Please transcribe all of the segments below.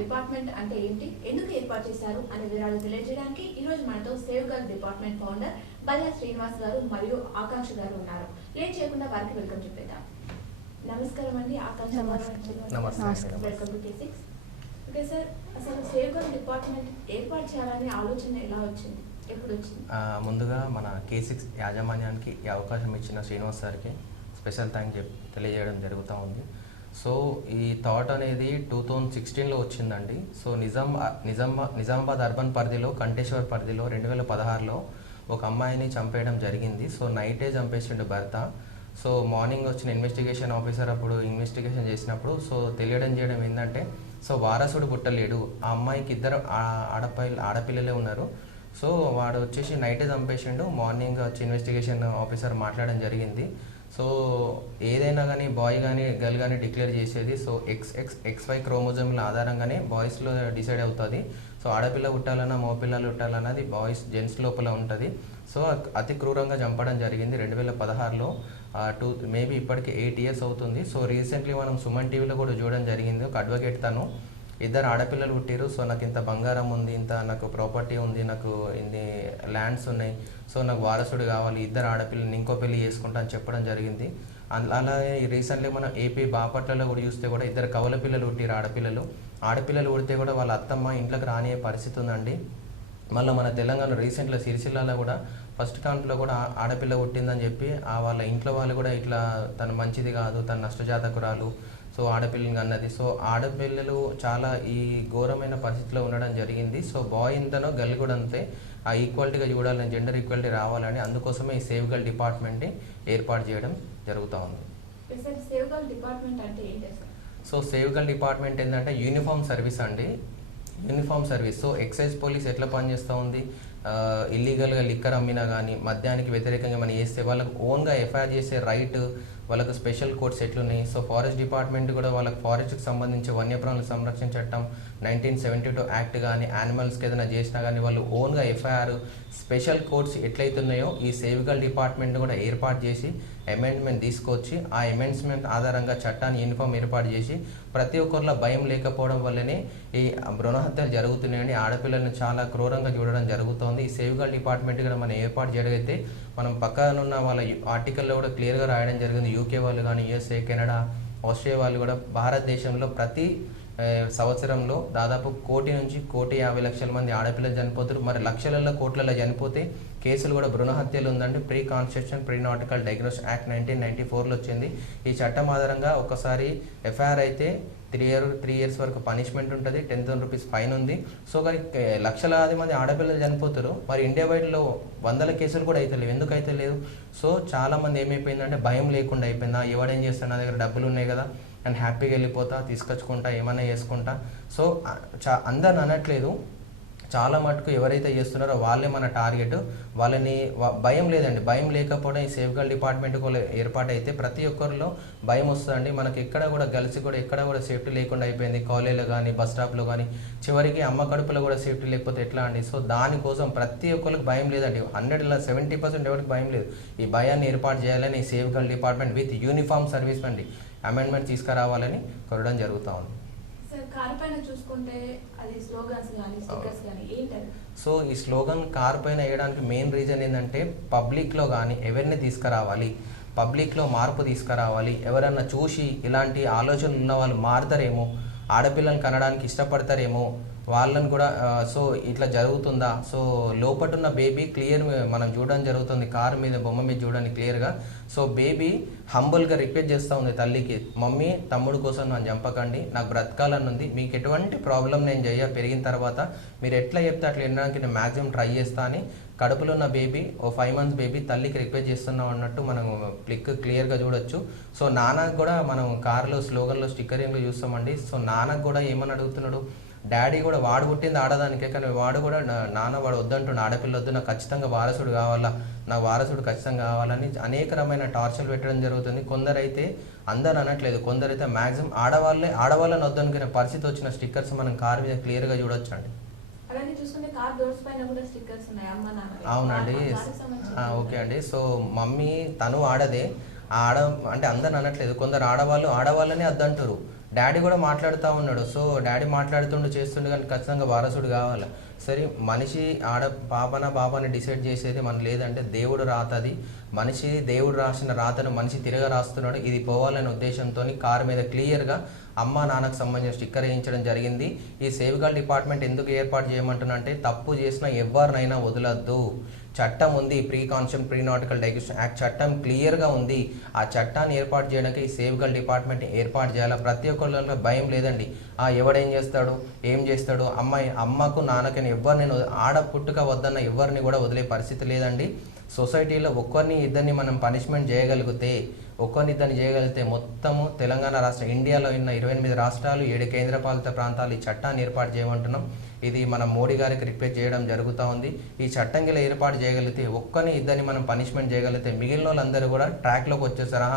Department అంటే ఏంటి? ఎందుకు ఏర్పాటు చేశారు అనే వివరాలు తెలియజేయడానికి ఈ రోజు మనతో save girl department founder Balla Srinivas garu మరియు ఆకాంక్ష గారు ఉన్నారు. లేట్ చేయకుండా వారికి వెల్కమ్ చెప్పేద్దాం. నమస్కారం అండి Akanksha welcome to six. Okay sir అసలు డిపార్ట్మెంట్ ఏర్పాటు చేయాలనే ఆలోచన ఎలా వచ్చింది? ముందుగా మన కే సిక్స్ యాజమాన్యానికి ఈ అవకాశం ఇచ్చిన శ్రీనివాస్ సార్కి స్పెషల్ థ్యాంక్ తెలియజేయడం జరుగుతూ ఉంది. సో ఈ థాట్ అనేది టూ థౌజండ్ సిక్స్టీన్లో వచ్చిందండి. సో నిజాం నిజామా నిజామాబాద్ అర్బన్ పరిధిలో కంటేశ్వర్ పరిధిలో రెండు వేల పదహారులో ఒక అమ్మాయిని చంపేయడం జరిగింది. సో నైటే చంపేసిండు భర్త. సో మార్నింగ్ వచ్చిన ఇన్వెస్టిగేషన్ ఆఫీసర్ అప్పుడు ఇన్వెస్టిగేషన్ చేసినప్పుడు సో తెలియడం చేయడం ఏంటంటే సో వారసుడు పుట్టలేడు. ఆ అమ్మాయికి ఇద్దరు ఆడపిల్ల ఆడపిల్లలే ఉన్నారు. సో వాడు వచ్చేసి నైటే చంపేసిండు. మార్నింగ్ వచ్చి ఇన్వెస్టిగేషన్ ఆఫీసర్ మాట్లాడడం జరిగింది. సో ఏదైనా కానీ బాయ్ కానీ గర్ల్ కానీ డిక్లేర్ చేసేది so X X X Y క్రోమోజోమ్ల ఆధారంగానే బాయ్స్లో డిసైడ్ అవుతుంది. సో ఆడపిల్ల పుట్టాలన్నా మగపిల్లలు పుట్టాలన్నది బాయ్స్ జెంట్స్ లోపల ఉంటుంది. సో అతి క్రూరంగా చంపడం జరిగింది రెండు వేల పదహారులో టూ మేబీ ఇప్పటికి ఎయిట్ ఇయర్స్ అవుతుంది. సో రీసెంట్లీ మనం సుమన్ టీవీలో కూడా చూడడం జరిగింది. ఒక అడ్వకేట్ తను. ఇద్దరు ఆడపిల్లలు పుట్టిరు సో నాకు ఇంత బంగారం ఉంది ఇంత నాకు ప్రాపర్టీ ఉంది నాకు ఇన్ని ల్యాండ్స్ ఉన్నాయి. సో నాకు వారసుడు కావాలి ఇద్దరు ఆడపిల్లని ఇంకో పెళ్ళి చేసుకుంటా అని చెప్పడం జరిగింది. అలాగే రీసెంట్లీ మనం ఏపీ బాపట్లలో కూడా చూస్తే కూడా ఇద్దరు కవల పిల్లలు పుట్టిరు ఆడపిల్లలు. ఆడపిల్లలు పుడితే కూడా వాళ్ళ అత్తమ్మ ఇంట్లోకి రానియే పరిస్థితి ఉందండి. మళ్ళీ మన తెలంగాణ రీసెంట్లో సిరిసిల్లాలో కూడా ఫస్ట్ కౌంట్లో కూడా ఆడపిల్ల పుట్టిందని చెప్పి ఆ వాళ్ళ ఇంట్లో వాళ్ళు కూడా ఇట్లా తను మంచిది కాదు తను నష్టజాతకురాలు సో ఆడపిల్లని అన్నది. సో ఆడపిల్లలు చాలా ఈ ఘోరమైన పరిస్థితిలో ఉండడం జరిగింది. సో బాయ్ ఇంతనో గర్ల్ కూడా అంతే. ఆ ఈక్వాలిటీగా చూడాలని జెండర్ ఈక్వాలిటీ రావాలని అందుకోసమే ఈ సేవ్ గర్ల్ డిపార్ట్మెంట్ని ఏర్పాటు చేయడం జరుగుతూ ఉంది. సో సేవ్ గర్ల్ డిపార్ట్మెంట్ ఏంటంటే యూనిఫామ్ సర్వీస్ అండి. Uniform service. So excise police ఎట్లా పనిచేస్తూ ఉంది? ఇల్లీగల్గా లిక్కర్ అమ్మినా కానీ మద్యానికి వ్యతిరేకంగా మనం చేస్తే వాళ్ళకి ఓన్గా ఎఫ్ఐఆర్ చేసే రైట్ వాళ్ళకు స్పెషల్ కోర్ట్స్ ఎట్లున్నాయి సో ఫారెస్ట్ డిపార్ట్మెంట్ కూడా వాళ్ళకి ఫారెస్ట్కి సంబంధించి వన్యప్రాణుల సంరక్షణ చట్టం నైన్టీన్ సెవెంటీ టూ యాక్ట్ కానీ యానిమల్స్కి ఏదైనా చేసినా కానీ వాళ్ళు ఓన్గా ఎఫ్ఐఆర్ స్పెషల్ కోర్ట్స్ ఎట్లయితున్నాయో ఈ సేవికల్ డిపార్ట్మెంట్ కూడా ఏర్పాటు చేసి అమెండ్మెంట్ తీసుకొచ్చి ఆ అమెండ్మెంట్ ఆధారంగా చట్టాన్ని యూనిఫామ్ ఏర్పాటు చేసి ప్రతి ఒక్కరిలో భయం లేకపోవడం వల్లనే ఈ రుణహత్యలు జరుగుతున్నాయని ఆడపిల్లలను చాలా క్రూరంగా చూడడం జరుగుతోంది. ఈ సేవ్ గర్ల్ డిపార్ట్మెంట్ కూడా మనం ఏర్పాటు చేయగలిగితే మనం పక్కనున్న వాళ్ళ ఆర్టికల్లో కూడా క్లియర్గా రాయడం జరిగింది. యూకే వాళ్ళు కానీ యూఎస్ఏ కెనడా ఆస్ట్రేలియా వాళ్ళు కూడా భారతదేశంలో ప్రతి సంవత్సరంలో దాదాపు కోటి నుంచి కోటి యాభై లక్షల మంది ఆడపిల్లలు చనిపోతారు మరి లక్షలలో కోట్లలో చనిపోతే కేసులు కూడా భ్రూణ హత్యలు ఉందండి. Pre constitution pre natal diagnose act nineteen ninety ఫోర్లో వచ్చింది. ఈ చట్టం ఆధారంగా ఒకసారి ఎఫ్ఐఆర్ అయితే త్రీ ఇయర్ త్రీ ఇయర్స్ వరకు పనిష్మెంట్ ఉంటుంది టెన్ థౌసండ్ రూపీస్ ఫైన్ ఉంది. సో కానీ లక్షలాది మంది ఆడపిల్లలు చనిపోతారు. మరి ఇండియా వైడ్లో వందల కేసులు కూడా అయితే లేవు. ఎందుకు అయితే లేదు సో చాలా మంది ఏమైపోయిందంటే భయం లేకుండా అయిపోయిందా. ఎవడేం చేస్తాడు? నా దగ్గర డబ్బులు ఉన్నాయి కదా. నేను హ్యాపీగా వెళ్ళిపోతా తీసుకొచ్చుకుంటా ఏమైనా చేసుకుంటా. సో చా అందరిని అనట్లేదు. చాలా మటుకు ఎవరైతే చేస్తున్నారో వాళ్ళే మన టార్గెట్. వాళ్ళని భయం లేదండి. భయం లేకపోవడం ఈ సేఫ్ గర్ల్ డిపార్ట్మెంట్ కూడా ఏర్పాటైతే ప్రతి ఒక్కరిలో భయం వస్తుందండి. మనకి ఎక్కడ కూడా గర్ల్స్ కూడా ఎక్కడ కూడా సేఫ్టీ లేకుండా అయిపోయింది. కాలేజీలో కానీ బస్ స్టాప్లో కానీ చివరికి అమ్మ కడుపులో కూడా సేఫ్టీ లేకపోతే ఎట్లా అండి? సో దానికోసం ప్రతి ఒక్కరికి భయం లేదండి. హండ్రెడ్లో సెవెంటీ పర్సెంట్ ఎవరికి భయం లేదు. ఈ భయాన్ని ఏర్పాటు చేయాలని ఈ safe girl department with uniform service అండి అమెండ్మెంట్ తీసుకురావాలని కోరడం జరుగుతూ ఉంది. సో ఈ స్లోగన్ కార్ పైన వేయడానికి మెయిన్ రీజన్ ఏంటంటే పబ్లిక్లో కానీ ఎవరిని తీసుకురావాలి? పబ్లిక్లో మార్పు తీసుకురావాలి. ఎవరన్నా చూసి ఇలాంటి ఆలోచనలు ఉన్న వాళ్ళు మారుతారేమో? ఆడపిల్లల్ని కనడానికి ఇష్టపడతారేమో? వాళ్ళని కూడా సో ఇట్లా జరుగుతుందా? సో లోపటున్న బేబీ క్లియర్ మనం చూడడం జరుగుతుంది కారు మీద బొమ్మ మీద చూడండి క్లియర్గా. సో బేబీ హంబుల్గా రిక్వెస్ట్ చేస్తూ ఉంది తల్లికి మమ్మీ తమ్ముడు కోసం నన్ను చంపకండి నాకు బ్రతకాలని ఉంది మీకు ఎటువంటి ప్రాబ్లం నేను చెయ్య. పెరిగిన తర్వాత మీరు ఎట్లా చెప్తే అట్లా వినడానికి నేను మ్యాక్సిమం ట్రై చేస్తా అని కడుపులో ఉన్న బేబీ ఓ ఫైవ్ మంత్స్ బేబీ తల్లికి రిక్వెస్ట్ చేస్తున్నాం అన్నట్టు మనం క్లిక్ క్లియర్గా చూడొచ్చు. సో నాన్నకు కూడా మనం కారులో స్లోగన్లో స్టిక్కరింగ్లో చూస్తామండి. సో నాన్నకు కూడా ఏమని అడుగుతున్నాడు? డాడీ కూడా వాడు పుట్టింది ఆడదానికే కానీ వాడు కూడా నాన్న వాడు వద్దంటున్నాడు. ఆడపిల్ల వద్దు నాకు ఖచ్చితంగా వారసుడు కావాలా? నా వారసుడు ఖచ్చితంగా కావాలని అనేక రకమైన టార్చర్లు పెట్టడం జరుగుతుంది. కొందరైతే అందరు అనట్లేదు. కొందరైతే మ్యాక్సిమం ఆడవాళ్ళే ఆడవాళ్ళని వద్దనుకునే పరిస్థితి వచ్చిన స్టిక్కర్స్ మనం కార్ మీద క్లియర్గా చూడొచ్చు అండి అవునండి. ఓకే అండి. సో మమ్మీ తను ఆడదే. ఆడ అంటే అందరు అనట్లేదు. కొందరు ఆడవాళ్ళు ఆడవాళ్ళనే అద్దంటారు డాడీ కూడా మాట్లాడుతూ ఉన్నాడు. సో డాడీ మాట్లాడుతుండు చేస్తుండే కానీ ఖచ్చితంగా వారసుడు కావాలి? సరే మనిషి ఆడ పాపన బాబాని డిసైడ్ చేసేది మనం లేదంటే దేవుడు రాతది. మనిషి దేవుడు రాసిన రాతను మనిషి తిరగ రాస్తున్నాడు. ఇది పోవాలనే ఉద్దేశంతో కారు మీద క్లియర్గా అమ్మ నాన్నకు సంబంధించిన స్టిక్కర్ వేయించడం జరిగింది. ఈ సేవ్ డిపార్ట్మెంట్ ఎందుకు ఏర్పాటు చేయమంటున్నా అంటే తప్పు చేసిన ఎవరినైనా వదలద్దు. చట్టం ఉంది ప్రీ కాన్సెప్ట్ ప్రీ నాటికల్ డైక్యూషన్ యాక్ట్ చట్టం క్లియర్గా ఉంది. ఆ చట్టాన్ని ఏర్పాటు చేయడానికి ఈ డిపార్ట్మెంట్ ఏర్పాటు చేయాలి? ప్రతి ఒక్కళ్ళలో భయం లేదండి. ఆ ఎవడేం చేస్తాడు? ఏం చేస్తాడు? అమ్మాయి అమ్మకు నాన్నకని ఎవరిని ఆడ పుట్టుక వద్దన్న ఎవరిని కూడా వదిలే పరిస్థితి లేదండి. సొసైటీలో ఒక్కరిని ఇద్దరిని మనం పనిష్మెంట్ చేయగలిగితే ఒక్కరిని ఇద్దరిని చేయగలిగితే మొత్తము తెలంగాణ రాష్ట్ర ఇండియాలో ఉన్న ఇరవై ఎనిమిది రాష్ట్రాలు ఏడు కేంద్రపాలిత ప్రాంతాలు ఈ చట్టాన్ని ఏర్పాటు చేయమంటున్నాం. ఇది మన మోడీ గారికి రిక్వెస్ట్ చేయడం జరుగుతూ ఉంది. ఈ చట్టం గిల ఏర్పాటు చేయగలిగితే ఒక్కని ఇద్దరిని మనం పనిష్మెంట్ చేయగలిగితే మిగిలిన వాళ్ళందరూ కూడా ట్రాక్లోకి వచ్చేసారా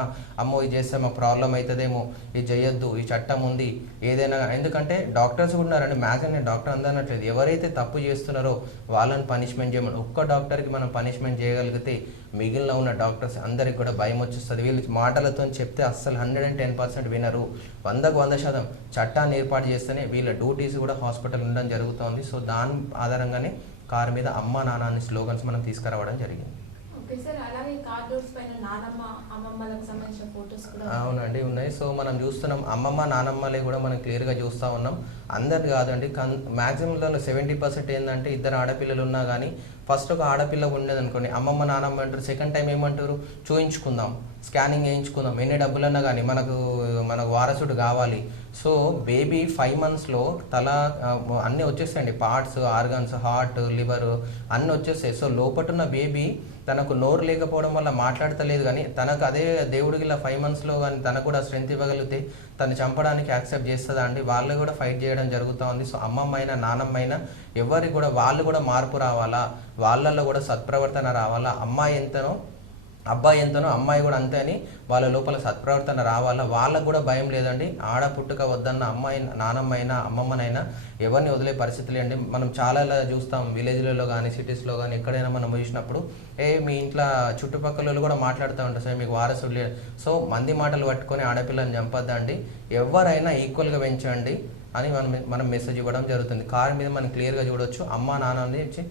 అమ్మో ఇది చేస్తే మా ప్రాబ్లం అవుతుందేమో ఇది చేయొద్దు ఈ చట్టం ఉంది ఏదైనా ఎందుకంటే డాక్టర్స్ కూడా ఉన్నారండి మ్యాక్సిమం నేను డాక్టర్ అందనట్లేదు ఎవరైతే తప్పు చేస్తున్నారో వాళ్ళని పనిష్మెంట్ చేయమని ఒక్క డాక్టర్కి మనం పనిష్మెంట్ చేయగలిగితే మిగిలిన ఉన్న డాక్టర్స్ అందరికి కూడా భయం వచ్చేస్తుంది. వీళ్ళు మాటలతో చెప్తే అస్సలు హండ్రెడ్ అండ్ టెన్ పర్సెంట్ వినరు. వందకు వంద శాతం చట్టాన్ని ఏర్పాటు చేస్తేనే వీళ్ళ డ్యూటీస్ కూడా హాస్పిటల్ ఉండడం జరుగుతుంది. సో దాని ఆధారంగానే కారు మీద అమ్మ నాన్న అనే స్లోగన్స్ మనం తీసుకురావడం జరిగింది. అవునండి ఉన్నాయి. సో మనం చూస్తున్నాం అమ్మమ్మ నానమ్మలే కూడా మనం క్లియర్గా చూస్తూ ఉన్నాం. అందరిది కాదండి కన్ మ్యాక్సిమంలో సెవెంటీ పర్సెంట్ ఏంటంటే ఇద్దరు ఆడపిల్లలు ఉన్నా కానీ ఫస్ట్ ఒక ఆడపిల్ల ఉండేది అనుకోండి అమ్మమ్మ నానమ్మ అంటారు. సెకండ్ టైం ఏమంటారు? చూయించుకుందాం. స్కానింగ్ చేయించుకుందాం. ఎన్ని డబ్బులన్నా కానీ మనకు మనకు వారసుడు కావాలి. సో బేబీ ఫైవ్ మంత్స్లో తల అన్నీ వచ్చేస్తాయండి. పార్ట్స్ ఆర్గన్స్ హార్ట్ లివర్ అన్నీ వచ్చేస్తాయి. సో లోపటున్న బేబీ తనకు నోరు లేకపోవడం వల్ల మాట్లాడతలేదు కానీ తనకు అదే దేవుడికి ఇలా ఫైవ్ మంత్స్లో కానీ తనకు కూడా స్ట్రెంత్ ఇవ్వగలిగితే తను చంపడానికి యాక్సెప్ట్ చేస్తుందా అండి? వాళ్ళు కూడా ఫైట్ చేయడం జరుగుతూ ఉంది. సో అమ్మమ్మ అయినా ఎవరికి కూడా వాళ్ళు కూడా మార్పు రావాలా? వాళ్ళల్లో కూడా సత్ప్రవర్తన రావాలా? అమ్మాయి ఎంతనో అబ్బాయి ఎంతనో అమ్మాయి కూడా అంతే అని వాళ్ళ లోపల సత్ప్రవర్తన రావాలా? వాళ్ళకు కూడా భయం లేదండి. ఆడ పుట్టుక వద్దన్న అమ్మాయి నానమ్మ అయినా అమ్మమ్మనైనా ఎవరిని వదిలే పరిస్థితి లేండి. మనం చాలా చూస్తాం విలేజ్లలో కానీ సిటీస్లో కానీ ఎక్కడైనా మనం చూసినప్పుడు ఏ మీ ఇంట్లో చుట్టుపక్కల కూడా మాట్లాడుతూ ఉంటారు. సార్ మీకు వారసుడు లేదు సో మంది మాటలు పట్టుకొని ఆడపిల్లని చంపొద్దండి. ఎవరైనా ఈక్వల్గా పెంచండి అని మనం మనం మెసేజ్ ఇవ్వడం జరుగుతుంది. కార్ మీద మనం క్లియర్గా చూడవచ్చు అమ్మ నాన్న నుంచి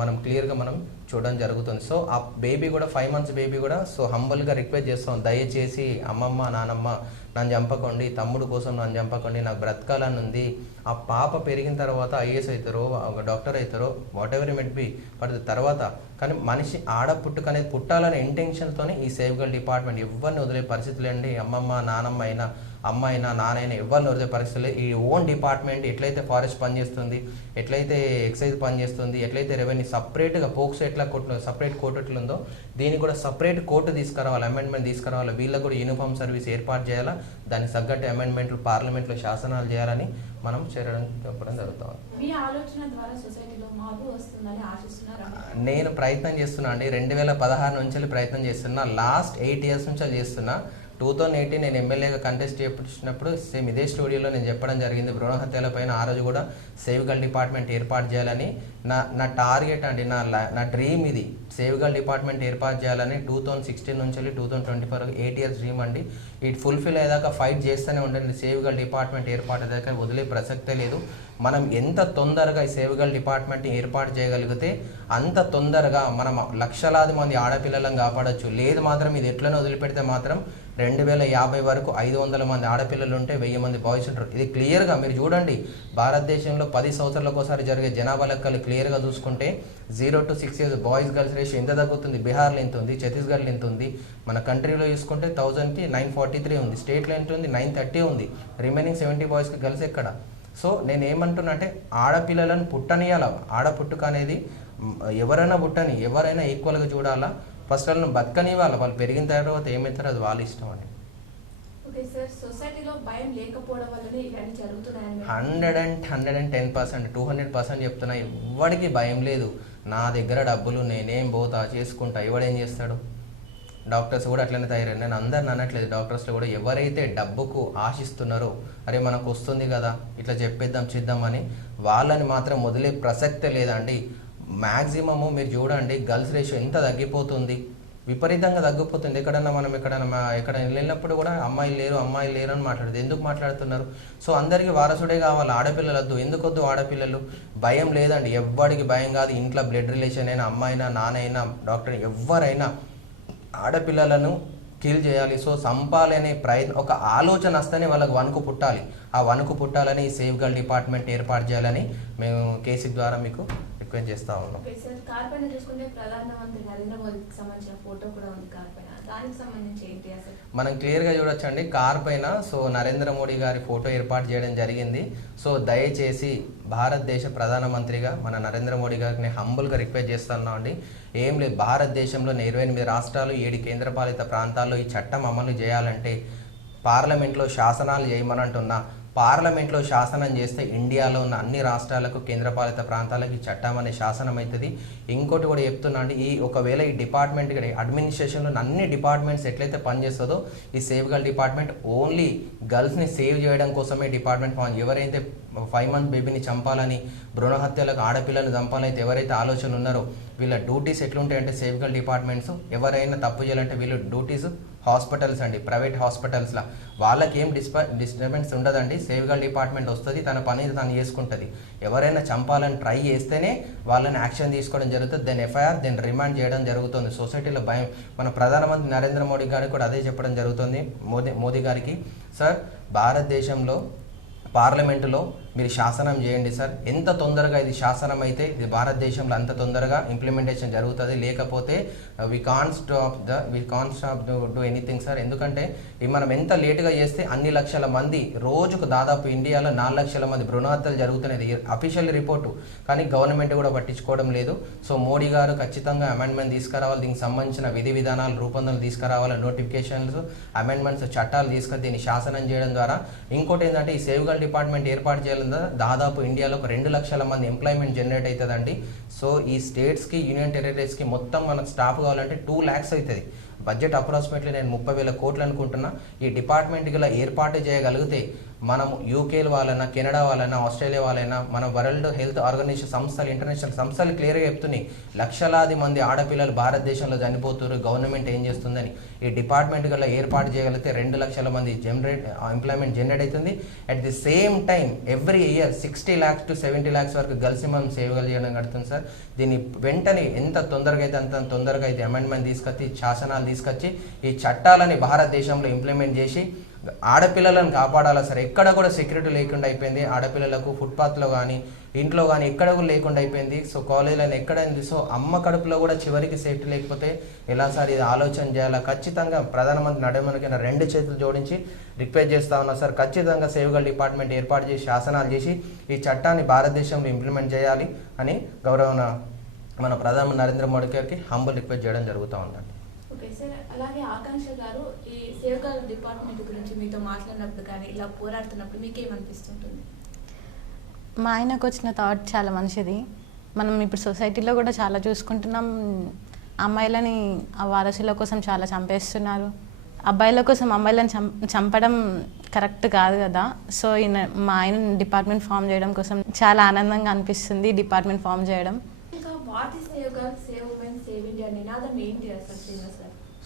మనం క్లియర్గా మనం చూడడం జరుగుతుంది. సో ఆ బేబీ కూడా ఫైవ్ మంత్స్ బేబీ కూడా సో హంబల్గా రిక్వెస్ట్ చేస్తాం. దయచేసి అమ్మమ్మ నానమ్మ నన్ను చంపకండి తమ్ముడు కోసం నన్ను చంపకండి నాకు బ్రతకాలని ఉంది. ఆ పాప పెరిగిన తర్వాత ఐఏఎస్ అవుతారో ఒక డాక్టర్ అవుతారో whatever met be but తర్వాత కానీ మనిషి ఆడ పుట్టుక అనేది పుట్టాలనే ఇంటెన్షన్తోనే ఈ సేవ్ గర్ల్ డిపార్ట్మెంట్ ఎవరిని వదిలే పరిస్థితులు అండి. అమ్మమ్మ నానమ్మ అయినా అమ్మ అయినా నాన్నైనా ఎవరిని వదిలే పరిస్థితులు. ఈ ఓన్ డిపార్ట్మెంట్ ఎట్లయితే ఫారెస్ట్ పనిచేస్తుంది ఎట్లయితే ఎక్సైజ్ పనిచేస్తుంది ఎట్లయితే రెవెన్యూ సపరేట్గా పోక్స్ ఎట్లా కొట్టు సపరేట్ కోర్టు ఎట్లా ఉందో దీనికి కూడా సపరేట్ కోర్టు తీసుకురావాలి అమెండ్మెంట్ తీసుకురావాలి. వీళ్ళకి కూడా యూనిఫామ్ సర్వీస్ ఏర్పాటు చేయాలా? దానికి తగ్గట్టు అమెండ్మెంట్లు పార్లమెంట్లో శాసనాలు చేయాలని మనం చేరడం చెప్పడం జరుగుతుంది. నేను ప్రయత్నం చేస్తున్నా అండి. రెండు వేల పదహారు నుంచి ప్రయత్నం చేస్తున్నా. లాస్ట్ ఎయిట్ ఇయర్స్ నుంచి చేస్తున్నా. టూ థౌజండ్ ఎయిటీన్ నేను ఎమ్మెల్యేగా కంటెస్ట్ చేపించినప్పుడు సేమ్ ఇదే స్టూడియోలో నేను చెప్పడం జరిగింది. భ్రూణ హత్యల పైన ఆ రోజు కూడా సేవికల్ డిపార్ట్మెంట్ ఏర్పాటు చేయాలని నా నా టార్గెట్ అండి నా నా డ్రీమ్ ఇది. సేవికల్ డిపార్ట్మెంట్ ఏర్పాటు చేయాలని టూ థౌజండ్ సిక్స్టీన్ నుంచి వెళ్ళి two thousand twenty four eight years dream అండి. ఇటు ఫుల్ఫిల్ అయ్యేదాకా ఫైట్ చేస్తూనే ఉండండి. సేవికల్ డిపార్ట్మెంట్ ఏర్పాటు దాకా వదిలే ప్రసక్తే లేదు. మనం ఎంత తొందరగా ఈ సేవికల్ డిపార్ట్మెంట్ని డిపార్ట్మెంట్ ఏర్పాటు చేయగలిగితే అంత తొందరగా మనం లక్షలాది మంది ఆడపిల్లలను కాపాడొచ్చు. లేదు మాత్రం ఇది ఎట్లనో వదిలిపెడితే మాత్రం రెండు వేల యాభై వరకు ఐదు వందల మంది ఆడపిల్లలు ఉంటే వెయ్యి మంది బాయ్స్ ఉంటారు. ఇది క్లియర్గా మీరు చూడండి. భారతదేశంలో పది సంవత్సరాలకు ఒకసారి జరిగే జనాభా లెక్కలు క్లియర్గా చూసుకుంటే zero to six years boys girls ratio ఎంత తగ్గుతుంది బీహార్లో ఎంత ఉంది? ఛత్తీస్గఢ్లో ఎంత ఉంది? మన కంట్రీలో చూసుకుంటే థౌజండ్కి నైన్ ఫార్టీ త్రీ ఉంది. స్టేట్లో ఎంత ఉంది? నైన్ థర్టీ ఉంది. రిమైనింగ్ సెవెంటీ బాయ్స్కి గర్ల్స్ ఎక్కడ? సో నేను ఏమంటున్నా అంటే ఆడపిల్లలను పుట్టనియాల ఆడపుట్టుక అనేది ఎవరైనా పుట్టని ఎవరైనా ఈక్వల్గా చూడాలా? ఫస్ట్ వాళ్ళని బతకనివ్వాలి వాళ్ళు పెరిగిన తర్వాత ఏమవుతారో అది వాళ్ళ ఇష్టం మీరు hundred and hundred and ten percent two hundred percent చెప్తున్నా ఎవరికి భయం లేదు. నా దగ్గర డబ్బులు నేనేం పోతా చేసుకుంటా ఎవడేం చేస్తాడు? డాక్టర్స్ కూడా అట్లనే తయారయ్యారు. నేను అందరిని అనట్లేదు. డాక్టర్స్లో కూడా ఎవరైతే డబ్బుకు ఆశిస్తున్నారో అరే మనకు వస్తుంది కదా ఇట్లా చెప్పేద్దాం చేద్దామని వాళ్ళని మాత్రం వదిలే ప్రసక్తే లేదండి. మ్యాక్సిమము మీరు చూడండి గర్ల్స్ రేషియో ఎంత తగ్గిపోతుంది. విపరీతంగా తగ్గిపోతుంది. ఎక్కడన్నా మనం ఎక్కడన్నా ఎక్కడైనా ఎక్కడ వెళ్ళినప్పుడు కూడా అమ్మాయిలు లేరు అమ్మాయిలు లేరు అని మాట్లాడదు. ఎందుకు మాట్లాడుతున్నారు? సో అందరికీ వారసుడే కావాలి. ఆడపిల్లలు వద్దు. ఎందుకు వద్దు ఆడపిల్లలు? భయం లేదండి. ఎవ్వడికి భయం కాదు. ఇంట్లో బ్లడ్ రిలేషన్ అయినా అమ్మాయినా నానైనా డాక్టర్ ఎవరైనా ఆడపిల్లలను కిల్ చేయాలి. సో సంపాలనే ప్రయత్నం ఒక ఆలోచన వస్తేనే వాళ్ళకి వణుకు పుట్టాలి. ఆ వణుకు పుట్టాలని సేఫ్ గర్ల్ డిపార్ట్మెంట్ ఏర్పాటు చేయాలని మేము కేసీ ద్వారా మీకు రిక్వెస్ట్ చేస్తా ఉన్నాం. కార్ పైన చూసుకుంటే ప్రధానమంత్రి నరేంద్ర మోదీకి సంబంధించిన ఫోటో కూడా ఉంది కార్ పైన. దానికి సంబంధించి ఏంటి అసలు? మనం క్లియర్గా చూడొచ్చండి. కార్ పైన సో నరేంద్ర మోడీ గారి ఫోటో ఏర్పాటు చేయడం జరిగింది. సో దయచేసి భారతదేశ ప్రధానమంత్రిగా మన నరేంద్ర మోడీ గారిని హంబుల్గా రిక్వెస్ట్ చేస్తున్నాం అండి ఏం లేదు. భారతదేశంలో ఇరవై ఎనిమిది రాష్ట్రాలు ఏడు కేంద్రపాలిత ప్రాంతాల్లో ఈ చట్టం అమలు చేయాలంటే పార్లమెంట్లో శాసనాలు చేయమని అంటున్నా పార్లమెంట్లో శాసనం చేస్తే ఇండియాలో ఉన్న అన్ని రాష్ట్రాలకు కేంద్రపాలిత ప్రాంతాలకు ఈ చట్టం అనే శాసనం అవుతుంది. ఇంకోటి కూడా చెప్తున్నా అండి ఈ ఒకవేళ ఈ డిపార్ట్మెంట్ అడ్మినిస్ట్రేషన్లో అన్ని డిపార్ట్మెంట్స్ ఎట్లయితే పనిచేస్తుందో ఈ సేవ్ గర్ల్ డిపార్ట్మెంట్ ఓన్లీ గర్ల్స్ని సేవ్ చేయడం కోసమే డిపార్ట్మెంట్ ఎవరైతే ఫైవ్ మంత్ బేబీని చంపాలని భ్రూణ హత్యలకు ఆడపిల్లని చంపాలైతే ఎవరైతే ఆలోచనలు ఉన్నారో వీళ్ళ డ్యూటీస్ ఎట్లుంటాయంటే సేఫ్ గర్ల్ డిపార్ట్మెంట్స్ ఎవరైనా తప్పు చేయాలంటే వీళ్ళు డ్యూటీస్ హాస్పిటల్స్ అండి ప్రైవేట్ హాస్పిటల్స్లో. వాళ్ళకి ఏం డిస్ప డిస్టర్బెన్స్ ఉండదండి. సేఫ్ డిపార్ట్మెంట్ వస్తుంది తన పని తను చేసుకుంటుంది. ఎవరైనా చంపాలని ట్రై చేస్తేనే వాళ్ళని యాక్షన్ తీసుకోవడం జరుగుతుంది దెన్ ఎఫ్ఐఆర్ దెన్ రిమాండ్ చేయడం జరుగుతుంది. సొసైటీలో భయం. మన ప్రధానమంత్రి నరేంద్ర మోడీ గారికి కూడా అదే చెప్పడం జరుగుతుంది మోదీ మోదీ గారికి. సార్ భారతదేశంలో పార్లమెంటులో మీరు శాసనం చేయండి సార్. ఎంత తొందరగా ఇది శాసనం అయితే ఇది భారతదేశంలో అంత తొందరగా ఇంప్లిమెంటేషన్ జరుగుతుంది. లేకపోతే we can stop the we can stop do anything sir ఎందుకంటే ఇది మనం ఎంత లేటుగా చేస్తే అన్ని లక్షల మంది రోజుకు దాదాపు ఇండియాలో నాలుగు లక్షల మంది భ్రూణహత్యలు జరుగుతున్నది అఫీషియల్ రిపోర్టు కానీ గవర్నమెంట్ కూడా పట్టించుకోవడం లేదు. సో మోడీ గారు ఖచ్చితంగా అమెండ్మెంట్ తీసుకురావాలి. దీనికి సంబంధించిన విధి విధానాలు రూపొందనలు తీసుకురావాలి. నోటిఫికేషన్స్ అమెండ్మెంట్స్ చట్టాలు తీసుకొని దీన్ని శాసనం చేయడం ద్వారా. ఇంకోటి ఏంటంటే ఈ సేవ్ డిపార్ట్మెంట్ ఏర్పాటు చేయాలి కింద దాదాపు ఇండియాలో ఒక రెండు లక్షల మంది ఎంప్లాయ్మెంట్ జనరేట్ అవుతుందండి. సో ఈ స్టేట్స్కి యూనియన్ టెరిటరీస్కి మొత్తం మనకు స్టాఫ్ కావాలంటే టూ ల్యాక్స్ అవుతుంది. బడ్జెట్ అప్రాక్సిమేట్లీ నేను ముప్పై వేల కోట్లు అనుకుంటున్నా. ఈ డిపార్ట్మెంట్ గల ఏర్పాటు చేయగలిగితే మనం యూకే వాళ్ళైనా కెనడా వాళ్ళైనా ఆస్ట్రేలియా వాళ్ళైనా మన వరల్డ్ హెల్త్ ఆర్గనైజేషన్ సంస్థలు ఇంటర్నేషనల్ సంస్థలు క్లియర్గా చెప్తున్నాయి. లక్షలాది మంది ఆడపిల్లలు భారతదేశంలో చనిపోతున్నారు. గవర్నమెంట్ ఏం చేస్తుందని. ఈ డిపార్ట్మెంట్ గల ఏర్పాటు చేయగలిగితే రెండు లక్షల మంది జనరేట్ ఎంప్లాయ్మెంట్ జనరేట్ అవుతుంది. At the same time every year sixty lakhs to seventy lakhs వరకు గర్ల్స్ మనం సేవలు చేయడం కడుతుంది సార్ దీన్ని వెంటనే ఎంత తొందరగా అయితే అంత తొందరగా అయితే అమెండ్మెంట్ తీసుకొచ్చి శాసనాలు తీసుకొచ్చి ఈ చట్టాలని భారతదేశంలో ఇంప్లిమెంట్ చేసి ఆడపిల్లలను కాపాడాలి సార్? ఎక్కడ కూడా సెక్యూరిటీ లేకుండా అయిపోయింది. ఆడపిల్లలకు ఫుట్పాత్లో కానీ ఇంట్లో కానీ ఎక్కడ కూడా లేకుండా అయిపోయింది. సో కాలేజీలో ఎక్కడైంది సో అమ్మ కడుపులో కూడా చివరికి సేఫ్టీ లేకపోతే ఎలా సార్ ఇది ఆలోచన చేయాలా? ఖచ్చితంగా ప్రధానమంత్రి నడమనకైనా రెండు చేతులు జోడించి రిక్వెస్ట్ చేస్తా ఉన్నా సార్. ఖచ్చితంగా సేవగల్ డిపార్ట్మెంట్ ఏర్పాటు చేసి శాసనాలు చేసి ఈ చట్టాన్ని భారతదేశంలో ఇంప్లిమెంట్ చేయాలి అని గౌరవ మన ప్రధాని నరేంద్ర మోడీ గారికి హంబుల్ రిక్వెస్ట్ చేయడం జరుగుతూ ఉందండి. ఓకే సార్ అలాగే ఆకాంక్ష గారు ఈ సేవ్ గర్ల్ డిపార్ట్మెంట్ గురించి మీతో మాట్లాడినప్పుడు కానీ ఇలా పోరాడుతున్నప్పుడు మీకేమనిపిస్తుంటుంది? మా ఆయనకు వచ్చిన థాట్ చాలా మంచిది. మనం ఇప్పుడు సొసైటీలో కూడా చాలా చూసుకుంటున్నాం. అమ్మాయిలని ఆ వారసుల కోసం చాలా చంపేస్తున్నారు. అబ్బాయిల కోసం అమ్మాయిలను చం చంపడం కరెక్ట్ కాదు కదా. సో ఈయన మా ఆయన డిపార్ట్మెంట్ ఫామ్ చేయడం కోసం చాలా ఆనందంగా అనిపిస్తుంది డిపార్ట్మెంట్ ఫామ్ చేయడం. ఇంకా what is save women save India నినాదం ఏంటి అసలు గారు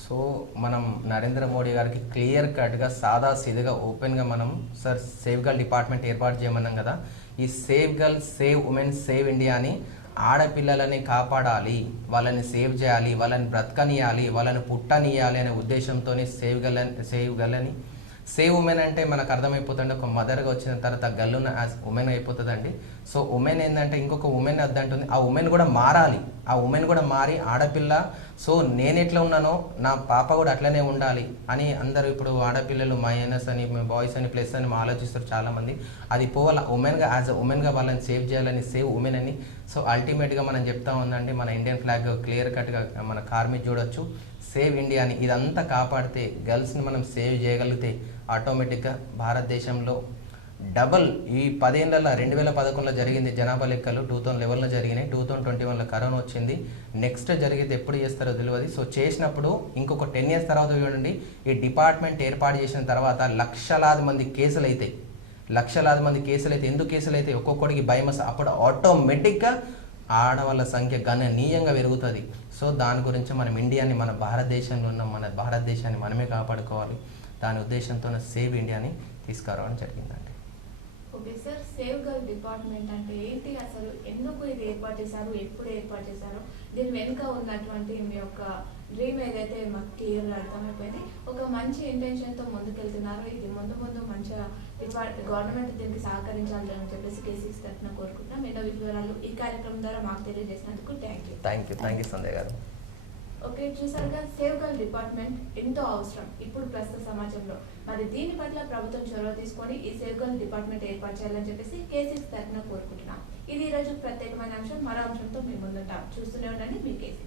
సో మనం నరేంద్ర మోడీ గారికి క్లియర్ కట్గా సాదా సీదాగా ఓపెన్గా మనం సార్ సేవ్ గర్ల్ డిపార్ట్మెంట్ ఏర్పాటు చేయమన్నాం కదా. ఈ save girl save women save India అని ఆడపిల్లలని కాపాడాలి వాళ్ళని సేవ్ చేయాలి వాళ్ళని బ్రతకనియాలి వాళ్ళని పుట్టనియాలి అనే ఉద్దేశంతోనే సేవ్ గర్ల్ సేవ్ గర్ల్ అని సేవ్ ఉమెన్ అంటే మనకు అర్థమైపోతుంది ఒక మదర్గా వచ్చిన తర్వాత గల్లున యాజ్ ఉమెన్ అయిపోతుందండి. సో ఉమెన్ ఏంటంటే ఇంకొక ఉమెన్ అద్దంటుంది ఆ ఉమెన్ కూడా మారాలి. ఆ ఉమెన్ కూడా మారి ఆడపిల్ల. సో నేను ఎట్లా ఉన్నానో నా పాప కూడా అట్లనే ఉండాలి అని అందరూ ఇప్పుడు ఆడపిల్లలు మైనస్ అని బాయ్స్ అని ప్లస్ అని ఆలోచిస్తారు చాలామంది. అది పోవాల? ఉమెన్గా యాజ్ అ ఉమెన్గా వాళ్ళని సేవ్ చేయాలని సేవ్ ఉమెన్ అని. సో అల్టిమేట్గా మనం చెప్తా ఉందండి మన ఇండియన్ ఫ్లాగ్ క్లియర్ కట్గా మన కార్ మీద చూడొచ్చు. సేవ్ ఇండియా అని ఇదంతా కాపాడితే గర్ల్స్ని మనం సేవ్ చేయగలిగితే ఆటోమేటిక్గా భారతదేశంలో డబల్ ఈ పదేళ్ళ రెండు వేల పదకొండులో జరిగింది జనాభా లెక్కలు టూ థౌసండ్ లెవెన్లో జరిగినాయి టూ థౌసండ్ ట్వంటీ వన్లో కరోనా వచ్చింది. నెక్స్ట్ జరిగేది ఎప్పుడు చేస్తారో తెలియదు సో చేసినప్పుడు ఇంకొక టెన్ ఇయర్స్ తర్వాత చూడండి ఈ డిపార్ట్మెంట్ ఏర్పాటు చేసిన తర్వాత లక్షలాది మంది కేసులు అవుతాయి లక్షలాది మంది కేసులు అయితే ఎందుకు కేసులు అయితే ఒక్కొక్కడికి భయం అప్పుడు ఆటోమేటిక్గా ఆడవాళ్ళ సంఖ్య గణనీయంగా పెరుగుతుంది. సో దాని గురించి మనం ఇండియాని మన భారతదేశంలో ఉన్న మన భారతదేశాన్ని మనమే కాపాడుకోవాలి. దాని ఉద్దేశంతో సేవ్ ఇండియాని తీసుకురావడం జరిగిందండి. Okay sir save girl department అంటే ఏంటి? అసలు ఎందుకు ఇది ఏర్పాటు చేశారు? ఎప్పుడు ఏర్పాటు చేశారు? దీని వెనుక ఉన్నటువంటి మీ యొక్క డ్రీమ్ ఏదైతే మాకు క్లియర్గా అర్థమైపోయింది ఒక మంచి ఇంటెన్షన్తో ముందుకెళ్తున్నారు. ఇది ముందు ముందు మంచిగా డిపార్ట్ గవర్నమెంట్ దీనికి సహకరించాలి అని చెప్పేసి కేసీస్ తరఫున కోరుకుంటున్నాం. ఎన్నో వివరాలు ఈ కార్యక్రమం ద్వారా మాకు తెలియజేసినందుకు thank you thank you thank you Sanjay garu. Okay చూసారుగా సేవ్ గర్ల్ డిపార్ట్మెంట్ ఎంతో అవసరం ఇప్పుడు ప్రస్తుత సమాజంలో. మరి దీని పట్ల ప్రభుత్వం చొరవ తీసుకొని ఈ సేవ్ గర్ల్ డిపార్ట్మెంట్ ఏర్పాటు చేయాలని చెప్పేసి కేసీస్ తరఫున కోరుకుంటున్నాం. ఇది ఈ రోజు ప్రత్యేకమైన అంశం. మరో అంశంతో మీ ముందుంటాం. చూస్తూనే ఉండండి మీ కేసీ